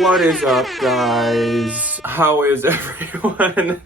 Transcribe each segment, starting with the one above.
What is up, guys? How is everyone?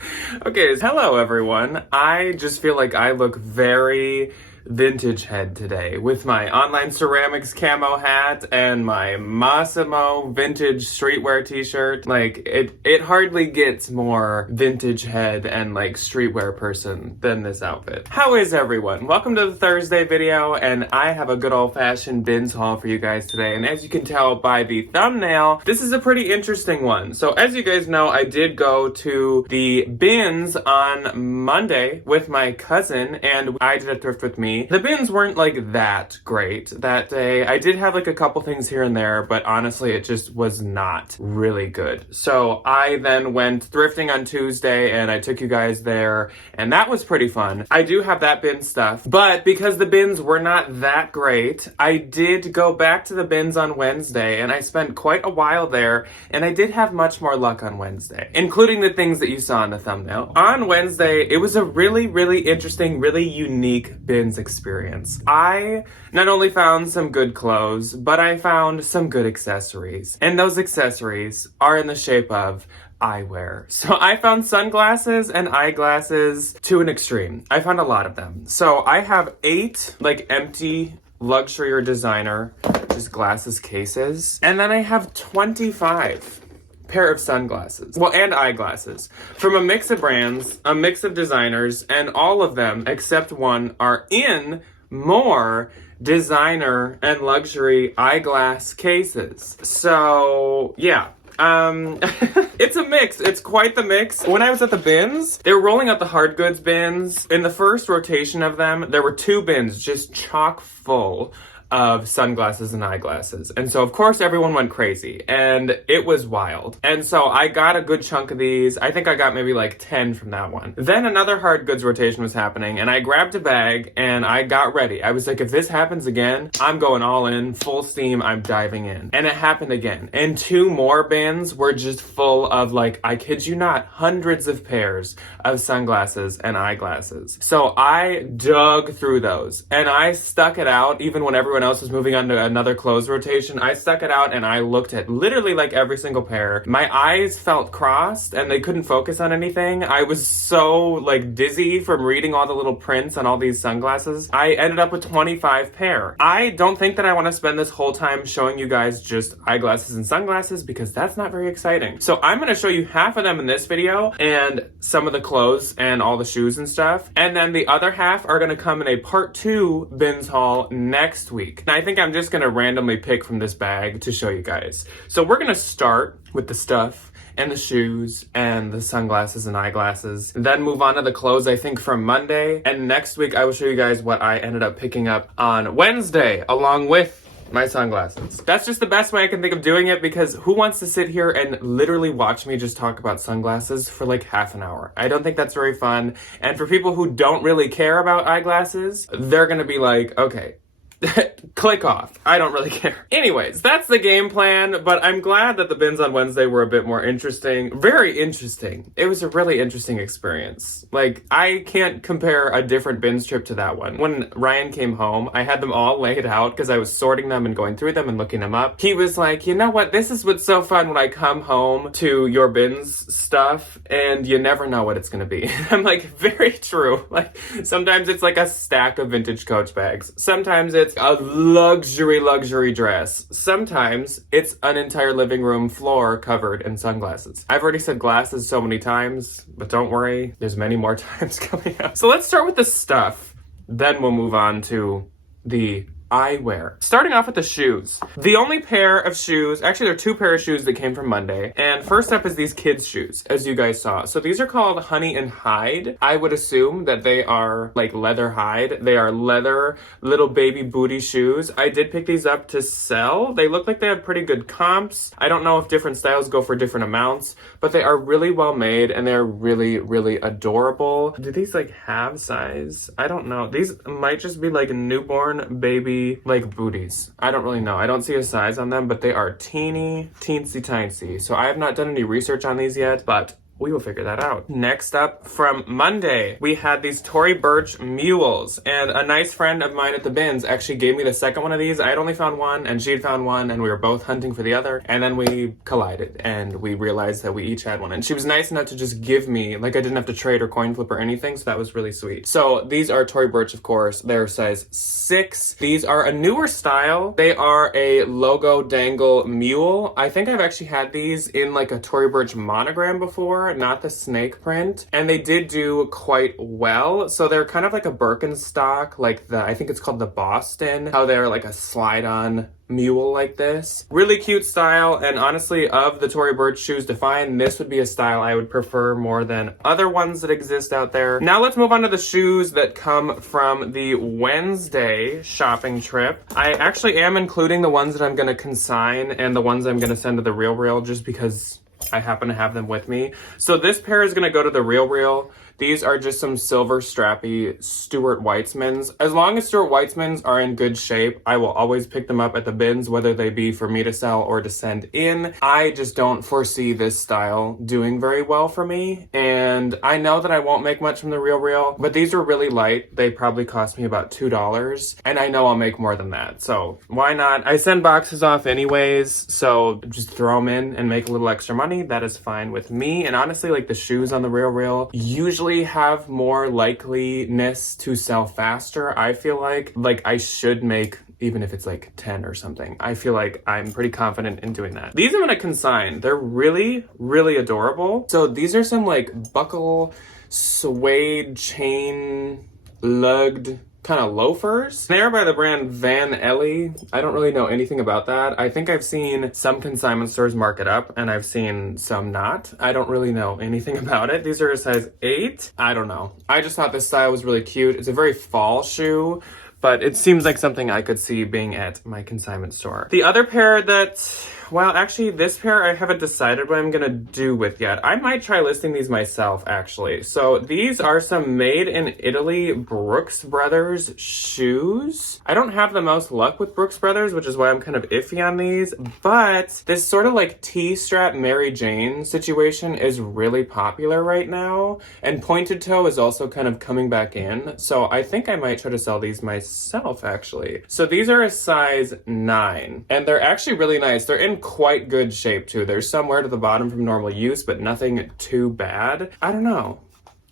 Okay, hello everyone. I just feel like I look very vintage head today with my online ceramics camo hat and my Massimo vintage streetwear t-shirt. Like it hardly gets more vintage head and like streetwear person than this outfit. How is everyone? Welcome to the Thursday video, and I have a good old-fashioned bins haul for you guys today. And as you can tell by the thumbnail, this is a pretty interesting one. So as you guys know, I did go to the bins on Monday with my cousin, and I did a thrift with me. The bins weren't like that great that day. I did have like a couple things here and there, but honestly it just was not really good. So I then went thrifting on Tuesday and I took you guys there, and that was pretty fun. I do have that bin stuff, but because the bins were not that great, I did go back to the bins on Wednesday and I spent quite a while there, and I did have much more luck on Wednesday, including the things that you saw in the thumbnail. On Wednesday, it was a really interesting, really unique bins experience. I not only found some good clothes, but I found some good accessories. And those accessories are in the shape of eyewear. So I found sunglasses and eyeglasses to an extreme. I found a lot of them. So I have 8 like empty luxury or designer just glasses cases. And then I have 25 pair of sunglasses, well, and eyeglasses from a mix of brands, a mix of designers, and all of them except one are in more designer and luxury eyeglass cases. So yeah, it's a mix. It's quite the mix. When I was at the bins, they were rolling out the hard goods bins. In the first rotation of them, there were 2 bins just chock full of sunglasses and eyeglasses. And so of course everyone went crazy and it was wild. And so I got a good chunk of these. I think I got maybe like 10 from that one. Then another hard goods rotation was happening and I grabbed a bag and I got ready. I was like, if this happens again, I'm going all in, full steam, I'm diving in. And it happened again. And 2 more bins were just full of, like, I kid you not, hundreds of pairs of sunglasses and eyeglasses. So I dug through those and I stuck it out even when everyone else was moving on to another clothes rotation. I stuck it out and I looked at literally like every single pair. My eyes felt crossed and they couldn't focus on anything. I was so like dizzy from reading all the little prints on all these sunglasses. I ended up with 25 pair. I don't think that I want to spend this whole time showing you guys just eyeglasses and sunglasses because that's not very exciting. So I'm going to show you half of them in this video and some of the clothes and all the shoes and stuff. And then the other half are going to come in a part 2 bins haul next week. And I think I'm just gonna randomly pick from this bag to show you guys. So we're gonna start with the stuff and the shoes and the sunglasses and eyeglasses, and then move on to the clothes, I think, from Monday. And next week I will show you guys what I ended up picking up on Wednesday along with my sunglasses. That's just the best way I can think of doing it, because who wants to sit here and literally watch me just talk about sunglasses for like half an hour? I don't think that's very fun. And for people who don't really care about eyeglasses, they're gonna be like, okay, click off. I don't really care. Anyways, that's the game plan, but I'm glad that the bins on Wednesday were a bit more interesting. Very interesting. It was a really interesting experience. Like, I can't compare a different bins trip to that one. When Ryan came home, I had them all laid out because I was sorting them and going through them and looking them up. He was like, you know what? This is what's so fun when I come home to your bins stuff and you never know what it's gonna be. I'm like, very true. Like, sometimes it's like a stack of vintage Coach bags. Sometimes it's a luxury dress. Sometimes it's an entire living room floor covered in sunglasses. I've already said glasses so many times, but don't worry, there's many more times coming up. So let's start with the stuff, then we'll move on to the eyewear. Starting off with the shoes. The only pair of shoes, actually there are 2 pair of shoes that came from Monday. And first up is these kids shoes, as you guys saw. So these are called Honey and Hide. I would assume that they are like leather hide. They are leather little baby booty shoes. I did pick these up to sell. They look like they have pretty good comps. I don't know if different styles go for different amounts, but they are really well made and they're really adorable. Do these like have size? I don't know. These might just be like newborn baby like booties. I don't really know. I don't see a size on them, but they are teensy tiny. So I have not done any research on these yet, but We will figure that out. Next up, from Monday, we had these Tory Burch mules, and a nice friend of mine at the bins actually gave me the second one of these. I had only found one, and she had found one, and we were both hunting for the other, and then we collided, and we realized that we each had one, and she was nice enough to just give me, like I didn't have to trade or coin flip or anything, so that was really sweet. So these are Tory Burch, of course. They're size 6. These are a newer style. They are a logo dangle mule. I think I've actually had these in like a Tory Burch monogram before, not the snake print, and they did do quite well. So they're kind of like a Birkenstock, like I think it's called the Boston, how they're like a slide-on mule like this. Really cute style, and honestly, of the Tory Burch shoes to find, this would be a style I would prefer more than other ones that exist out there. Now let's move on to the shoes that come from the Wednesday shopping trip. I actually am including the ones that I'm going to consign and the ones I'm going to send to the RealReal just because I happen to have them with me. So this pair is going to go to the RealReal. These are just some silver strappy Stuart Weitzmans. As long as Stuart Weitzmans are in good shape, I will always pick them up at the bins, whether they be for me to sell or to send in. I just don't foresee this style doing very well for me. And I know that I won't make much from the RealReal, but these are really light. They probably cost me about $2. And I know I'll make more than that. So why not? I send boxes off anyways. So just throw them in and make a little extra money. That is fine with me. And honestly, like the shoes on the RealReal usually have more likeliness to sell faster. I feel like I should make, even if it's like 10 or something. I feel like I'm pretty confident in doing that. These I'm gonna consign. They're really, really adorable. So these are some like buckle suede chain lugged kind of loafers. They're by the brand Van Ellie. I don't really know anything about that. I think I've seen some consignment stores mark it up and I've seen some not. I don't really know anything about it. These are a size 8. I don't know. I just thought this style was really cute. It's a very fall shoe, but it seems like something I could see being at my consignment store. The other pair that, well, actually, this pair I haven't decided what I'm gonna do with yet. I might try listing these myself, actually. So these are some made in Italy Brooks Brothers shoes. I don't have the most luck with Brooks Brothers, which is why I'm kind of iffy on these, but this sort of like T-strap Mary Jane situation is really popular right now, and pointed toe is also kind of coming back in, so I think I might try to sell these myself, actually. So these are a size 9, and they're actually really nice. They're in quite good shape too. There's some wear to the bottom from normal use, but nothing too bad. I don't know.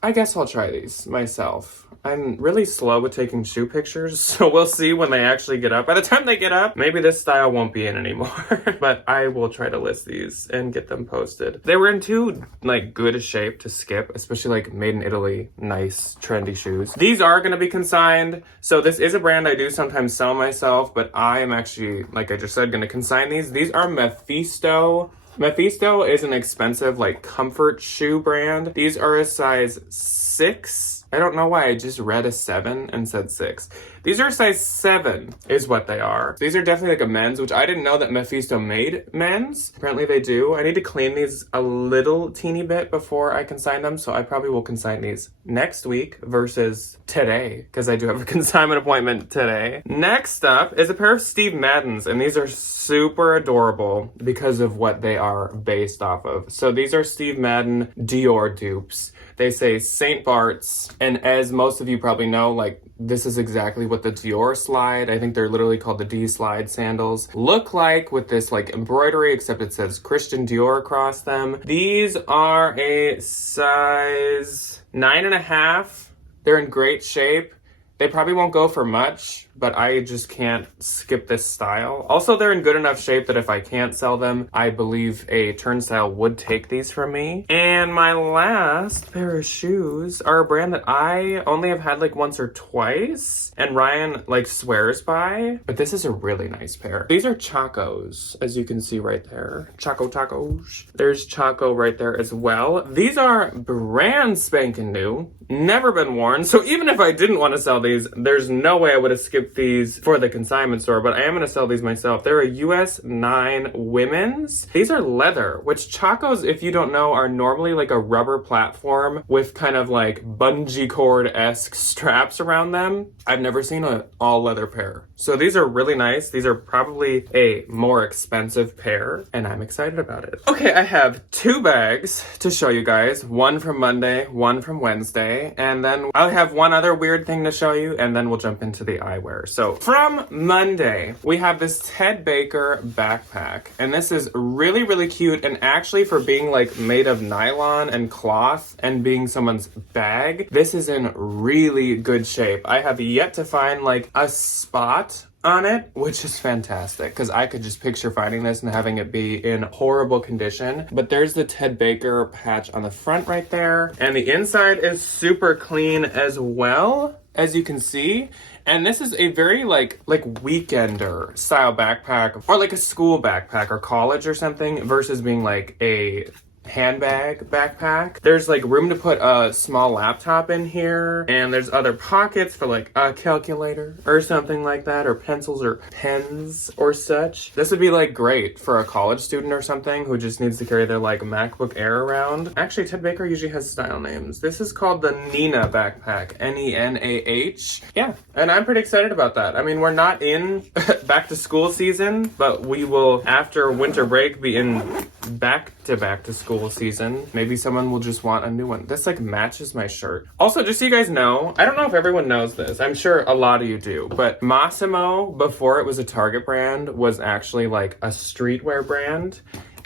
I guess I'll try these myself. I'm really slow with taking shoe pictures, so we'll see when they actually get up. By the time they get up, maybe this style won't be in anymore, but I will try to list these and get them posted. They were in too like good a shape to skip, especially like made in Italy, nice trendy shoes. These are going to be consigned. So this is a brand I do sometimes sell myself, but I am actually, like I just said, going to consign these. These are Mephisto. Mephisto is an expensive like comfort shoe brand. These are a size 6. I don't know why I just read a 7 and said 6. These are a size 7 is what they are. These are definitely like a men's, which I didn't know that Mephisto made men's. Apparently they do. I need to clean these a little teeny bit before I consign them, so I probably will consign these next week versus today, because I do have a consignment appointment today. Next up is a pair of Steve Maddens, and these are super adorable because of what they are based off of. So these are Steve Madden Dior dupes. They say St. Bart's, and as most of you probably know, like this is exactly what the Dior slide, I think they're literally called the D slide sandals, look like, with this like embroidery, except it says Christian Dior across them. These are a size 9.5. They're in great shape. They probably won't go for much, but I just can't skip this style. Also, they're in good enough shape that if I can't sell them, I believe a turnstile would take these from me. And my last pair of shoes are a brand that I only have had like once or twice, and Ryan like swears by, but this is a really nice pair. These are Chacos, as you can see right there. Chaco tacos. There's Chaco right there as well. These are brand spanking new, never been worn, so even if I didn't want to sell these, there's no way I would have skipped keep these for the consignment store, but I am going to sell these myself. They're a US 9 women's. These are leather, which Chacos, if you don't know, are normally like a rubber platform with kind of like bungee cord-esque straps around them. I've never seen an all leather pair. So these are really nice. These are probably a more expensive pair, and I'm excited about it. Okay, I have 2 bags to show you guys. One from Monday, one from Wednesday, and then I'll have one other weird thing to show you, and then we'll jump into the eyewear. So from Monday, we have this Ted Baker backpack, and this is really, really cute, and actually for being like made of nylon and cloth and being someone's bag, this is in really good shape. I have yet to find like a spot on it, which is fantastic because I could just picture finding this and having it be in horrible condition. But there's the Ted Baker patch on the front right there, and the inside is super clean as well, as you can see. And this is a very like weekender style backpack, or like a school backpack or college or something, versus being like a handbag backpack. There's like room to put a small laptop in here, and there's other pockets for like a calculator or something like that, or pencils or pens or such. This would be like great for a college student or something who just needs to carry their like MacBook Air around. Actually, Ted Baker usually has style names. This is called the Nina backpack, Nenah. Yeah, and I'm pretty excited about that. I mean, we're not in back to school season, but we will, after winter break, be in back to school season. Maybe someone will just want a new one. This like matches my shirt. Also, just so you guys know, I don't know if everyone knows this. I'm sure a lot of you do, but Massimo, before it was a Target brand, was actually like a streetwear brand.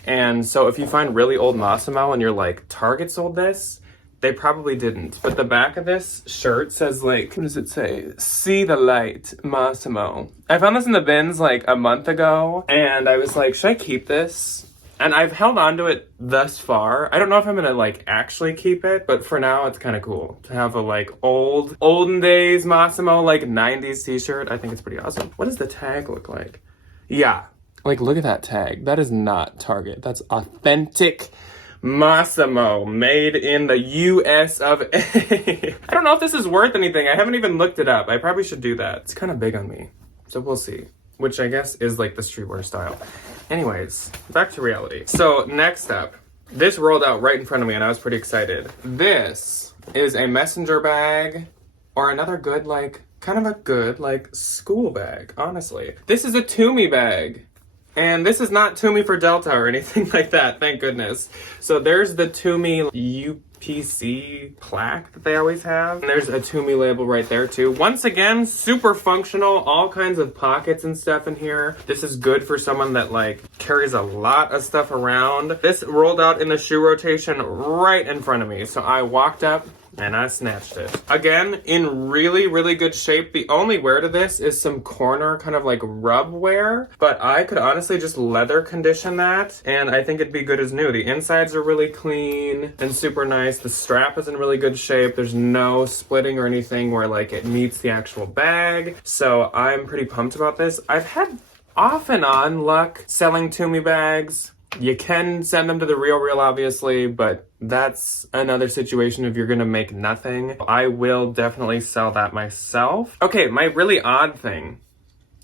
And so if you find really old Massimo and you're like, Target sold this, they probably didn't. But the back of this shirt says like, what does it say? See the light, Massimo. I found this in the bins like a month ago, and I was like, should I keep this? And I've held on to it thus far. I don't know if I'm gonna like actually keep it, but for now it's kind of cool to have a like olden days Massimo like 90s t-shirt. I think it's pretty awesome. What does the tag look like? Yeah, like look at that tag. That is not Target. That's authentic Massimo, made in the US of A. I don't know if this is worth anything. I haven't even looked it up. I probably should do that. It's kind of big on me, so we'll see. Which I guess is like the streetwear style. Anyways, back to reality. So next up, this rolled out right in front of me and I was pretty excited. This is a messenger bag, or another good, like, kind of a good, like, school bag, honestly. This is a Tumi bag. And this is not Tumi for Delta or anything like that, thank goodness. So there's the Tumi UPC plaque that they always have. And there's a Tumi label right there too. Once again, super functional, all kinds of pockets and stuff in here. This is good for someone that like carries a lot of stuff around. This rolled out in the shoe rotation right in front of me. So I walked up and I snatched it. Again, in really, really good shape. The only wear to this is some corner kind of like rub wear, but I could honestly just leather condition that, and I think it'd be good as new. The insides are really clean and super nice. The strap is in really good shape. There's no splitting or anything where like it meets the actual bag. So I'm pretty pumped about this. I've had off and on luck selling Tumi bags. You can send them to the Real obviously, but that's another situation if you're gonna make nothing. I will definitely sell that myself. Okay, my really odd thing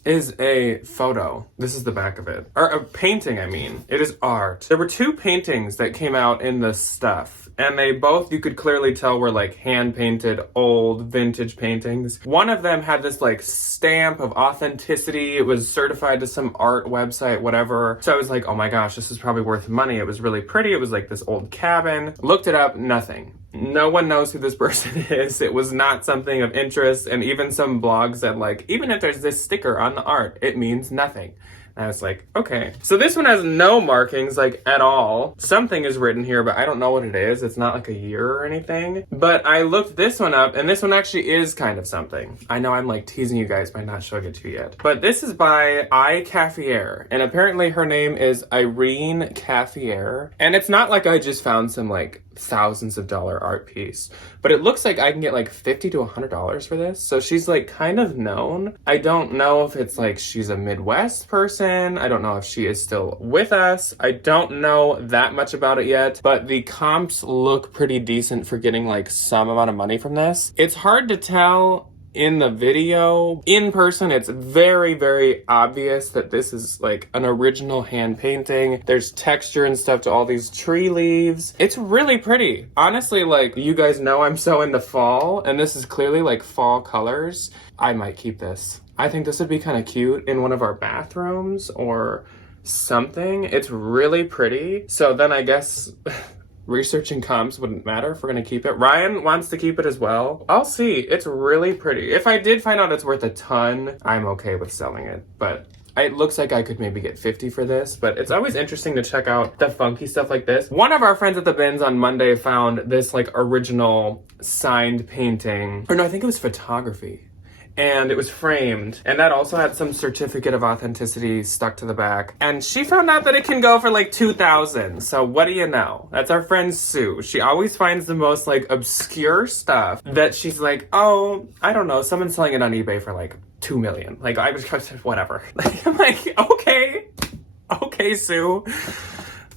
is a photo. This is the back of it. Or a painting, I mean. It is art. There were 2 paintings that came out in this stuff, and they both, you could clearly tell, were like hand-painted, old, vintage paintings. One of them had this like stamp of authenticity. It was certified to some art website, whatever. So I was like, oh my gosh, this is probably worth money. It was really pretty. It was like this old cabin. Looked it up, nothing. No one knows who this person is. It was not something of interest, and even some blogs said like, even if there's this sticker on the art, it means nothing. And I was like, okay. So this one has no markings, like, at all. Something is written here, but I don't know what it is. It's not like a year or anything. But I looked this one up, and this one actually is kind of something. I know I'm, like, teasing you guys by not showing it to you yet. But this is by Eyewear, and apparently her name is Irene Caffier. And it's not like I just found some, like, thousands of dollar art piece, but it looks like I can get like $50 to $100 for this. So she's like kind of known. I don't know if it's like she's a Midwest person. I don't know if she is still with us. I don't know that much about it yet, but the comps look pretty decent for getting like some amount of money from this. It's hard to tell in the video. In person, it's very, very obvious that this is like an original hand painting. There's texture and stuff to all these tree leaves. It's really pretty. Honestly, like, you guys know I'm so into fall, and this is clearly like fall colors. I might keep this. I think this would be kind of cute in one of our bathrooms or something. It's really pretty. So then I guess researching comps wouldn't matter if we're gonna keep it. Ryan wants to keep it as well. I'll see. It's really pretty. If I did find out it's worth a ton, I'm okay with selling it. But it looks like I could maybe get 50 for this, but it's always interesting to check out the funky stuff like this. One of our friends at the bins on Monday found this like original signed painting, or no, I think it was photography. And it was framed, and that also had some certificate of authenticity stuck to the back. And she found out that it can go for like $2,000. So what do you know? That's our friend Sue. She always finds the most like obscure stuff that she's like, oh, I don't know, someone's selling it on eBay for like 2 million. Like, I was whatever. I'm like, okay, Sue.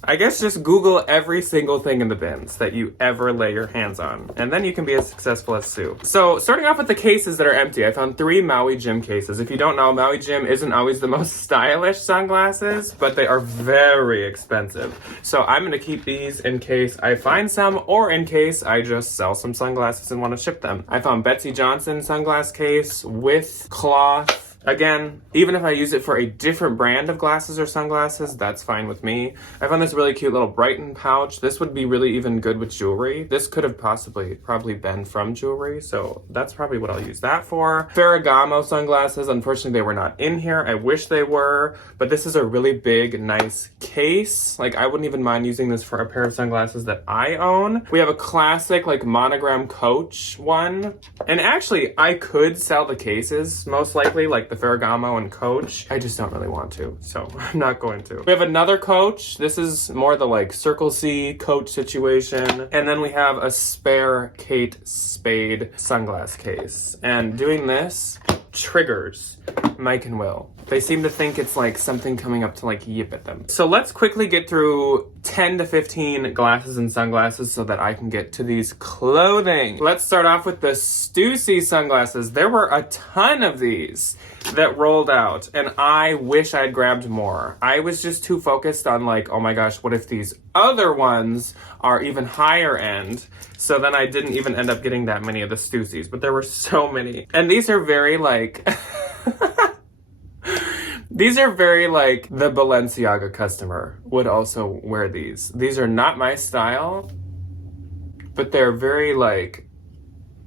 I guess just Google every single thing in the bins that you ever lay your hands on, and then you can be as successful as Sue. So starting off with the cases that are empty, I found 3 Maui Jim cases. If you don't know, Maui Jim isn't always the most stylish sunglasses, but they are very expensive. So I'm gonna keep these in case I find some, or in case I just sell some sunglasses and want to ship them. I found Betsy Johnson sunglass case with cloth. Again, even if I use it for a different brand of glasses or sunglasses, that's fine with me. I found this really cute little Brighton pouch. This would be really even good with jewelry. This could have probably been from jewelry, so that's probably what I'll use that for. Ferragamo sunglasses, unfortunately they were not in here. I wish they were, but this is a really big, nice case. Like, I wouldn't even mind using this for a pair of sunglasses that I own. We have a classic, like, monogram Coach one, and actually, I could sell the cases, most likely, like the Ferragamo and Coach. I just don't really want to, so I'm not going to. We have another Coach. This is more the like Circle C Coach situation. And then we have a spare Kate Spade sunglass case. And doing this triggers Mike and Will. They seem to think it's like something coming up to like yip at them. So let's quickly get through 10 to 15 glasses and sunglasses so that I can get to these clothing. Let's start off with the Stussy sunglasses. There were a ton of these that rolled out, and I wish I'd grabbed more. I was just too focused on like, oh my gosh, what if these other ones are even higher end? So then I didn't even end up getting that many of the Stussys, but there were so many. And these are very like... These are very like the Balenciaga customer would also wear these. These are not my style, but they're very like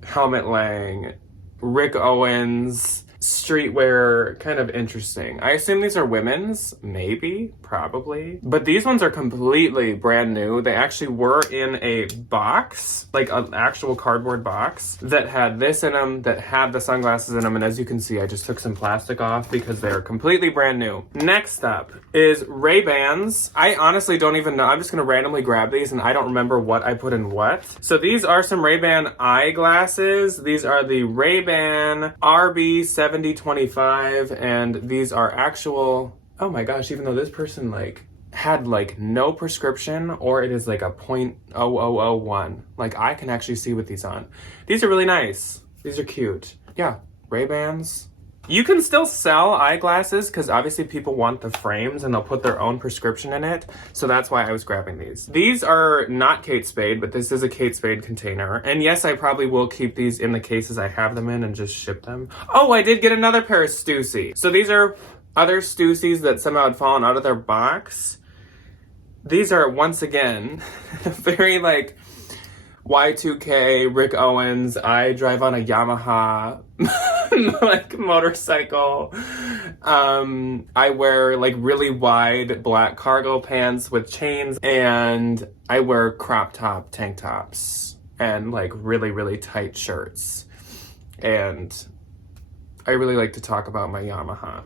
Helmut Lang, Rick Owens, streetwear, kind of interesting. I assume these are women's, maybe, probably. But these ones are completely brand new. They actually were in a box, like an actual cardboard box that had this in them, that had the sunglasses in them. And as you can see, I just took some plastic off because they're completely brand new. Next up is Ray-Bans. I honestly don't even know. I'm just gonna randomly grab these and I don't remember what I put in what. So these are some Ray-Ban eyeglasses. These are the Ray-Ban RB7025, and these are actual, oh my gosh, even though this person like had like no prescription, or it is like a .0001. Like, I can actually see with these on. These are really nice. These are cute. Yeah, Ray-Bans. You can still sell eyeglasses because obviously people want the frames and they'll put their own prescription in it. So that's why I was grabbing these. These are not Kate Spade, but this is a Kate Spade container. And yes, I probably will keep these in the cases I have them in and just ship them. Oh, I did get another pair of Stussy. So these are other Stussys that somehow had fallen out of their box. These are, once again, very like Y2K, Rick Owens. I drive on a Yamaha like motorcycle. I wear like really wide black cargo pants with chains, and I wear crop top tank tops and like really, really tight shirts. And I really like to talk about my Yamaha,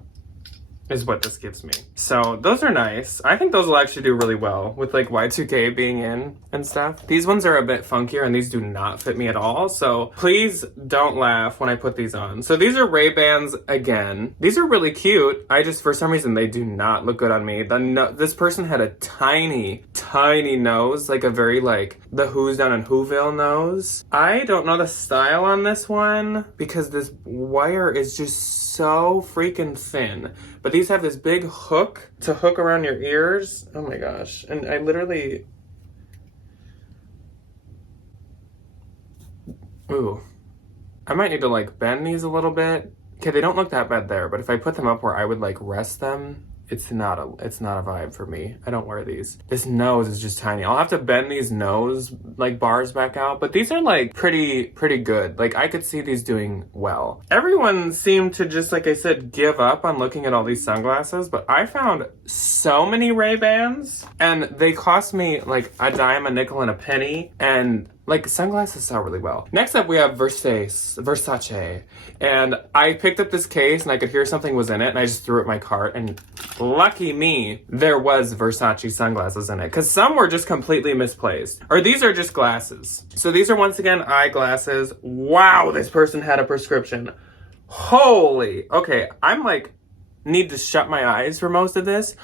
is what this gives me. So those are nice. I think those will actually do really well with like Y2K being in and stuff. These ones are a bit funkier and these do not fit me at all. So please don't laugh when I put these on. So these are Ray-Bans again. These are really cute. I just, for some reason, they do not look good on me. This person had a tiny tiny nose, like a very like the Who's down in Whoville nose. I don't know the style on this one because this wire is just so freaking thin. But these have this big hook to hook around your ears. Oh my gosh. And I literally... Ooh. I might need to like bend these a little bit. Okay, they don't look that bad there, but if I put them up where I would like rest them, it's not a vibe for me. I don't wear these. This nose is just tiny. I'll have to bend these nose like bars back out, but these are like pretty good. Like I could see these doing well. Everyone seemed to just, like I said, give up on looking at all these sunglasses, but I found so many Ray-Bans and they cost me like a dime, a nickel, and a penny, and like sunglasses sell really well. Next up we have Versace. And I picked up this case and I could hear something was in it and I just threw it in my cart, and lucky me, there was Versace sunglasses in it, because some were just completely misplaced. Or these are just glasses. So these are once again eyeglasses. Wow, this person had a prescription. Holy, okay, I'm like, need to shut my eyes for most of this.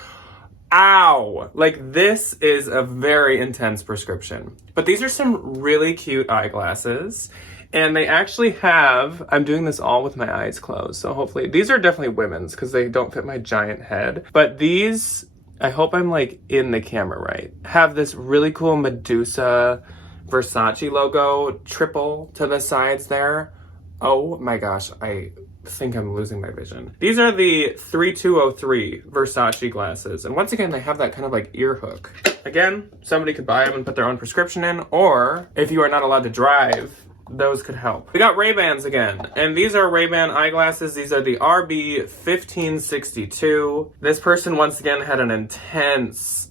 Ow! Like, this is a very intense prescription. But these are some really cute eyeglasses. And they actually have, I'm doing this all with my eyes closed, so hopefully, these are definitely women's because they don't fit my giant head. But these, I hope I'm like in the camera right, have this really cool Medusa Versace logo, triple to the sides there. Oh my gosh, I think I'm losing my vision. These are the 3203 Versace glasses. And once again, they have that kind of like ear hook. Again, somebody could buy them and put their own prescription in, or if you are not allowed to drive, those could help. We got Ray-Bans again, and these are Ray-Ban eyeglasses. These are the RB 1562. This person once again had an intense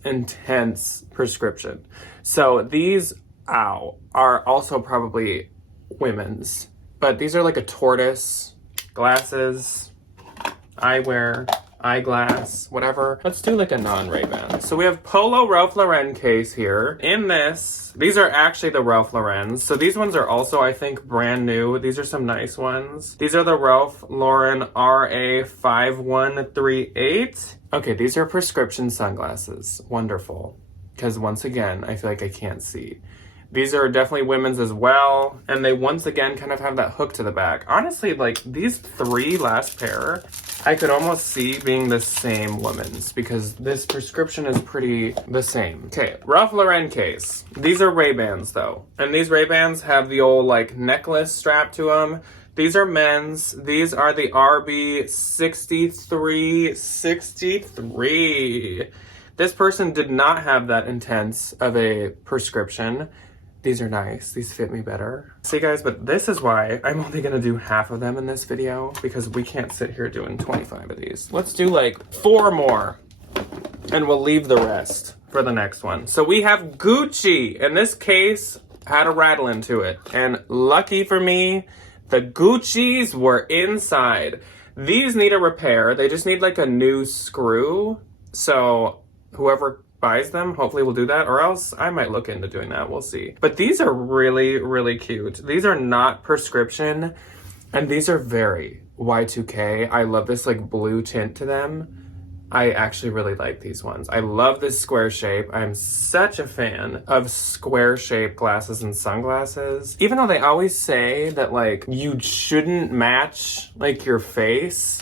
prescription. So these, ow, are also probably women's. But these are like a tortoise, glasses, eyewear, eyeglass, whatever. Let's do like a non-Ray-Ban. So we have Polo Ralph Lauren case here. In this, these are actually the Ralph Lauren's. So these ones are also, I think, brand new. These are some nice ones. These are the Ralph Lauren RA 5138. Okay, these are prescription sunglasses. Wonderful. Because once again, I feel like I can't see. These are definitely women's as well, and they once again kind of have that hook to the back. Honestly, like these three last pair, I could almost see being the same woman's because this prescription is pretty the same. Okay, Ralph Lauren case. These are Ray-Bans though, and these Ray-Bans have the old like necklace strap to them. These are men's. These are the RB 6363. This person did not have that intense of a prescription. These are nice. These fit me better. See guys, but this is why I'm only gonna do half of them in this video because we can't sit here doing 25 of these. Let's do like 4 more and we'll leave the rest for the next one. So we have Gucci, and this case had a rattle into it. And lucky for me, the Gucci's were inside. These need a repair. They just need like a new screw. So whoever buys them, hopefully will do that, or else I might look into doing that. We'll see. But these are really cute. These are not prescription, and these are very Y2K. I love this like blue tint to them. I actually really like these ones. I love this square shape. I'm such a fan of square shaped glasses and sunglasses. Even though they always say that like you shouldn't match like your face,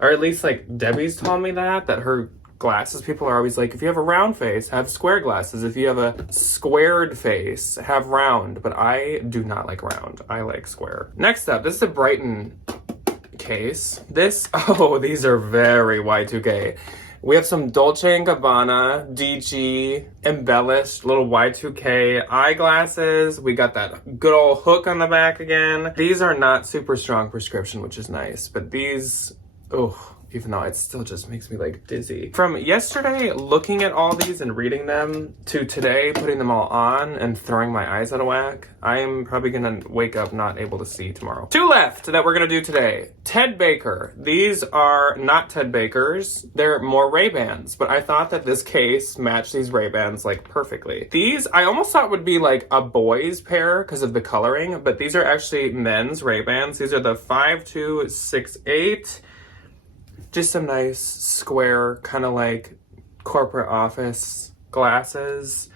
or at least like Debbie's told me that her glasses people are always like, if you have a round face, have square glasses. If you have a squared face, have round. But I do not like round. I like square. Next up, this is a Brighton case. Oh, these are very Y2K. We have some Dolce & Gabbana, DG, embellished little Y2K eyeglasses. We got that good old hook on the back again. These are not super strong prescription, which is nice. But these, oh, even though it still just makes me like dizzy. From yesterday looking at all these and reading them to today putting them all on and throwing my eyes out of whack, I am probably gonna wake up not able to see tomorrow. 2 left that we're gonna do today. Ted Baker. These are not Ted Bakers. They're more Ray-Bans, but I thought that this case matched these Ray-Bans like perfectly. These I almost thought would be like a boy's pair because of the coloring, but these are actually men's Ray-Bans. These are the 5268. Just some nice square, kind of like corporate office glasses.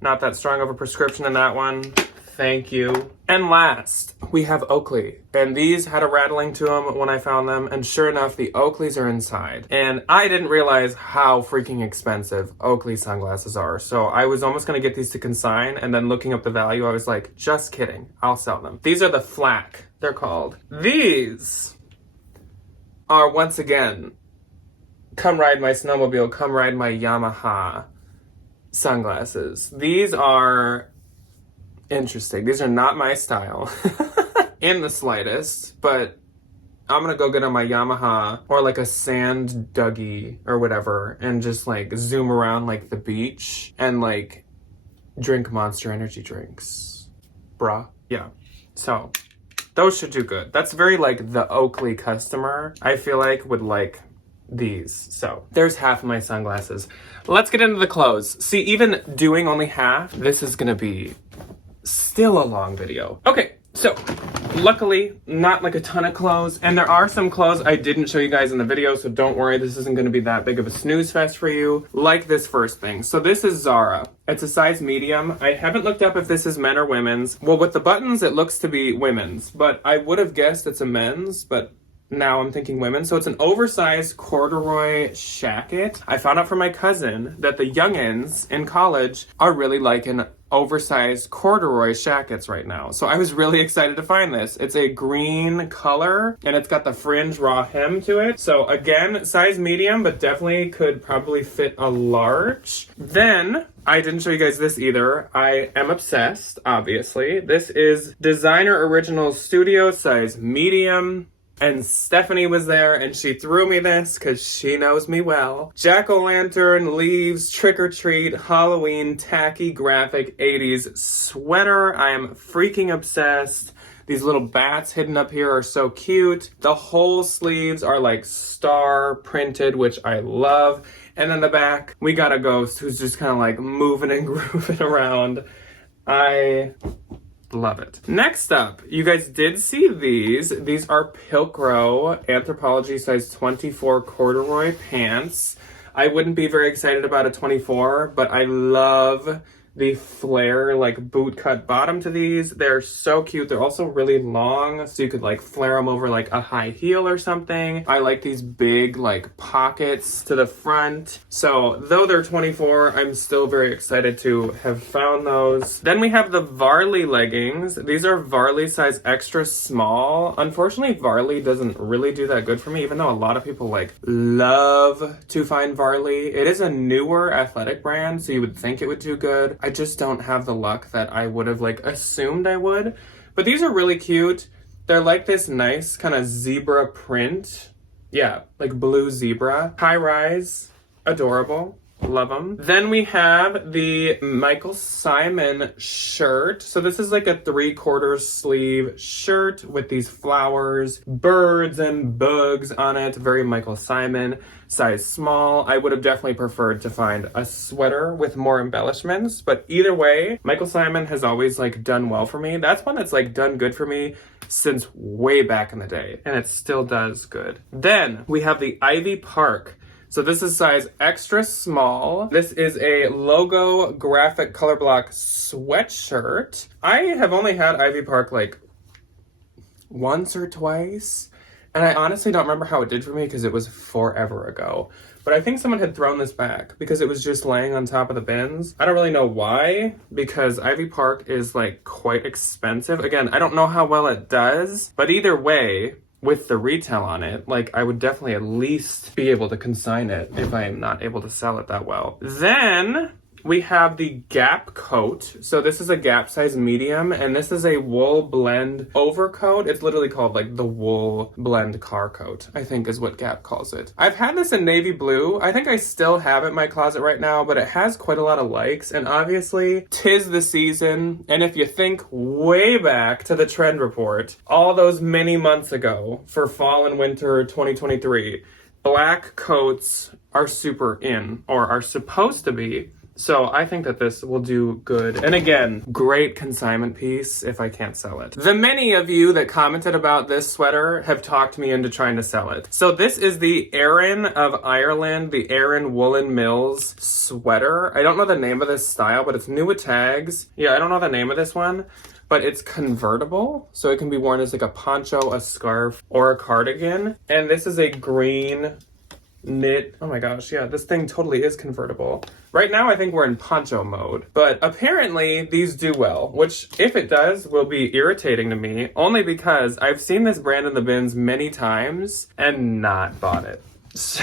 Not that strong of a prescription in that one. Thank you. And last, we have Oakley. And these had a rattling to them when I found them. And sure enough, the Oakleys are inside. And I didn't realize how freaking expensive Oakley sunglasses are. So I was almost going to get these to consign. And then looking up the value, I was like, just kidding. I'll sell them. These are the Flak, they're called. These are, once again, come ride my snowmobile, come ride my Yamaha sunglasses. These are interesting. These are not my style in the slightest, but I'm gonna go get on my Yamaha or like a sand duggy or whatever and just like zoom around like the beach and like drink Monster Energy drinks. Bruh. Yeah. So those should do good. That's very like the Oakley customer, I feel like, would like these. So there's half of my sunglasses. Let's get into the clothes. See, even doing only half, this is gonna be still a long video. Okay, so luckily not like a ton of clothes, and there are some clothes I didn't show you guys in the video, so don't worry, this isn't going to be that big of a snooze fest for you. Like this first thing. So this is Zara. It's a size medium. I haven't looked up if this is men or women's. Well, with the buttons it looks to be women's, but I would have guessed it's a men's, but now I'm thinking women. So it's an oversized corduroy shacket. I found out from my cousin that the youngins in college are really liking oversized corduroy shackets right now. So I was really excited to find this. It's a green color and it's got the fringe raw hem to it. So again, size medium, but definitely could probably fit a large. Then I didn't show you guys this either. I am obsessed, obviously. This is designer original studio size medium. And Stephanie was there and she threw me this because she knows me well. Jack-o'-lantern, leaves, trick-or-treat, Halloween, tacky, graphic, 80s sweater. I am freaking obsessed. These little bats hidden up here are so cute. The whole sleeves are like star printed, which I love. And in the back, we got a ghost who's just kind of like moving and grooving around. I love it. Next up, you guys did see these. These are Pilcrow Anthropologie size 24 corduroy pants. I wouldn't be very excited about a 24, but I love the flare like boot cut bottom to these. They're so cute. They're also really long, so you could like flare them over like a high heel or something. I like these big like pockets to the front. So though they're 24, I'm still very excited to have found those. Then we have the Varley leggings. These are Varley size extra small. Unfortunately, Varley doesn't really do that good for me, even though a lot of people like love to find Varley. It is a newer athletic brand, so you would think it would do good. I just don't have the luck that I would have like assumed I would. But these are really cute. They're like this nice kind of zebra print. Yeah, like blue zebra. High rise. Adorable. Love them. Then we have the Michael Simon shirt. So this is like a 3/4 sleeve shirt with these flowers, birds and bugs on it. Very Michael Simon. Size small. I would have definitely preferred to find a sweater with more embellishments, but either way, Michael Simon has always like done well for me. That's one that's like done good for me since way back in the day, and it still does good. Then we have the Ivy Park. So this is size extra small. This is a logo graphic color block sweatshirt. I have only had Ivy Park like once or twice, and I honestly don't remember how it did for me because it was forever ago. But I think someone had thrown this back because it was just laying on top of the bins. I don't really know why, because Ivy Park is like quite expensive. Again, I don't know how well it does, but either way, with the retail on it, like I would definitely at least be able to consign it if I am not able to sell it that well. Then we have the Gap coat. So this is a Gap size medium, and this is a wool blend overcoat. It's literally called like the wool blend car coat, I think is what Gap calls it. I've had this in navy blue. I think I still have it in my closet right now, but it has quite a lot of likes, and obviously 'tis the season. And if you think way back to the trend report, all those many months ago for fall and winter 2023, black coats are super in, or are supposed to be. So I think that this will do good. And again, great consignment piece if I can't sell it. The many of you that commented about this sweater have talked me into trying to sell it. So this is the Erin of Ireland, the Erin Woolen Mills sweater. I don't know the name of this style, but it's new with tags. Yeah, I don't know the name of this one, but it's convertible. So it can be worn as like a poncho, a scarf, or a cardigan. And this is a green knit. Oh my gosh, yeah, this thing totally is convertible. Right now I think we're in poncho mode, but apparently these do well, which if it does will be irritating to me, only because I've seen this brand in the bins many times and not bought it. So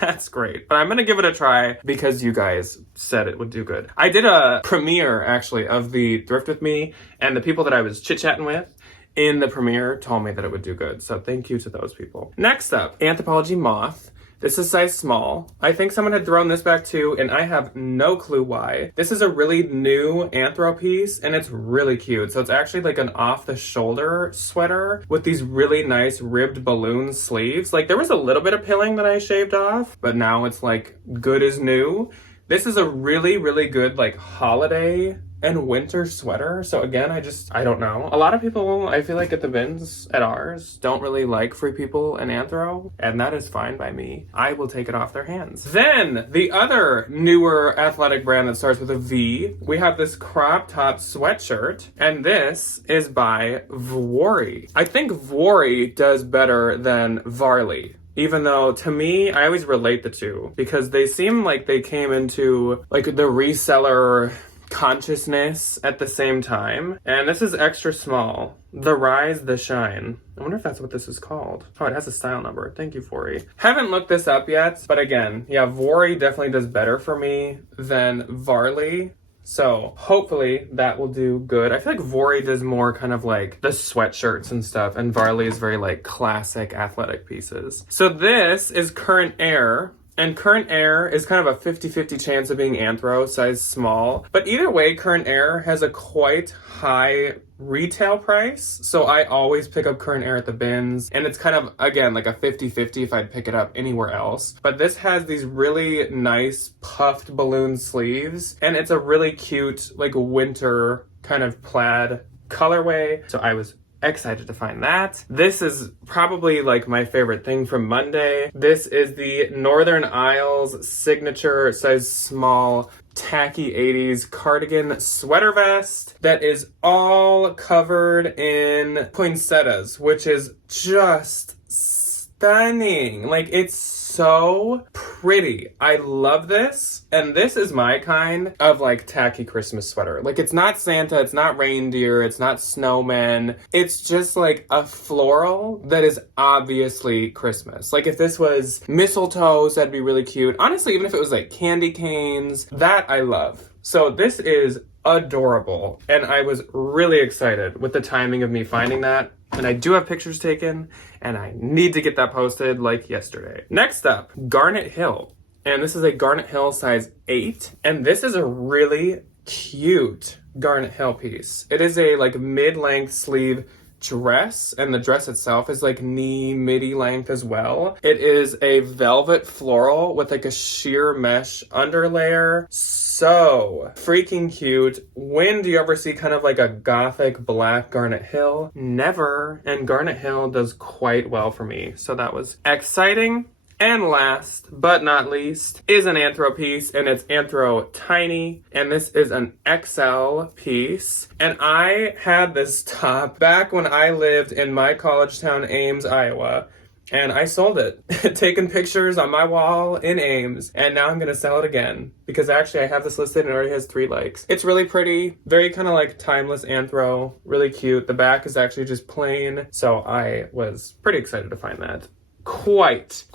that's great, but I'm gonna give it a try because you guys said it would do good. I did a premiere actually of the Thrift with me, and the people that I was chit-chatting with in the premiere told me that it would do good. So thank you to those people. Next up, Anthropologie Moth. This is size small. I think someone had thrown this back too, and I have no clue why. This is a really new Anthro piece, and it's really cute. So it's actually like an off-the-shoulder sweater with these really nice ribbed balloon sleeves. Like, there was a little bit of pilling that I shaved off, but now it's like good as new. This is a really, really good like holiday and winter sweater. So again, I don't know. A lot of people, I feel like at the bins at ours, don't really like Free People and Anthro, and that is fine by me. I will take it off their hands. Then, the other newer athletic brand that starts with a V, we have this crop top sweatshirt, and this is by Vuori. I think Vuori does better than Varley. Even though, to me, I always relate the two, because they seem like they came into like the reseller consciousness at the same time. And this is extra small. The Rise, the Shine. I wonder if that's what this is called. Oh, it has a style number. Thank you, Vuori. Haven't looked this up yet, but again, yeah, Vuori definitely does better for me than Varley. So hopefully that will do good. I feel like Vuori does more kind of like the sweatshirts and stuff, and Varley is very like classic athletic pieces. So this is Current Air. And Current Air is kind of a 50-50 chance of being Anthro, size small. But either way, Current Air has a quite high retail price. So I always pick up Current Air at the bins. And it's kind of, again, like a 50-50 if I'd pick it up anywhere else. But this has these really nice puffed balloon sleeves. And it's a really cute, like winter kind of plaid colorway. So I was excited to find that. This is probably like my favorite thing from Monday. This is the Northern Isles signature size small tacky 80s cardigan sweater vest that is all covered in poinsettias, which is just stunning. Like, it's so pretty. I love this. And this is my kind of like tacky Christmas sweater. Like, it's not Santa, it's not reindeer, it's not snowmen. It's just like a floral that is obviously Christmas. Like, if this was mistletoe, that'd be really cute. Honestly, even if it was like candy canes, that I love. So this is adorable. And I was really excited with the timing of me finding that. And I do have pictures taken, and I need to get that posted like yesterday. Next up, Garnet Hill. And this is a Garnet Hill size 8. And this is a really cute Garnet Hill piece. It is a like mid-length sleeve dress, and the dress itself is like knee midi length as well. It is a velvet floral with like a sheer mesh underlayer. So freaking cute. When do you ever see kind of like a gothic black Garnet Hill? Never. And Garnet Hill does quite well for me. So that was exciting. And last but not least is an Anthro piece, and it's Anthro Tiny, and this is an XL piece. And I had this top back when I lived in my college town, Ames, Iowa, and I sold it, taking pictures on my wall in Ames, and now I'm gonna sell it again, because actually I have this listed and it already has 3 likes. It's really pretty, very kind of like timeless Anthro, really cute. The back is actually just plain, so I was pretty excited to find that. Quite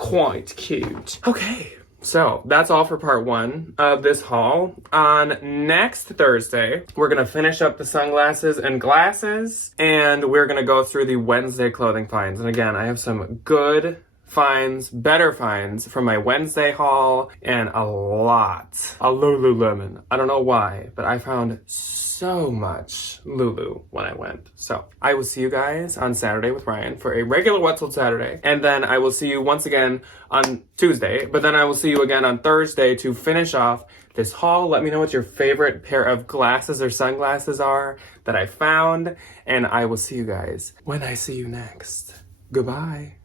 cute. Okay, so that's all for part 1 of this haul. On next Thursday, we're gonna finish up the sunglasses and glasses, and we're gonna go through the Wednesday clothing finds. And again, I have some good finds, better finds from my Wednesday haul, and a Lululemon. I don't know why, but I found so much Lulu when I went. So I will see you guys on Saturday with Ryan for a regular What's Sold Saturday, and then I will see you once again on Tuesday, but then I will see you again on Thursday to finish off this haul. Let me know what your favorite pair of glasses or sunglasses are that I found, and I will see you guys when I see you next. Goodbye.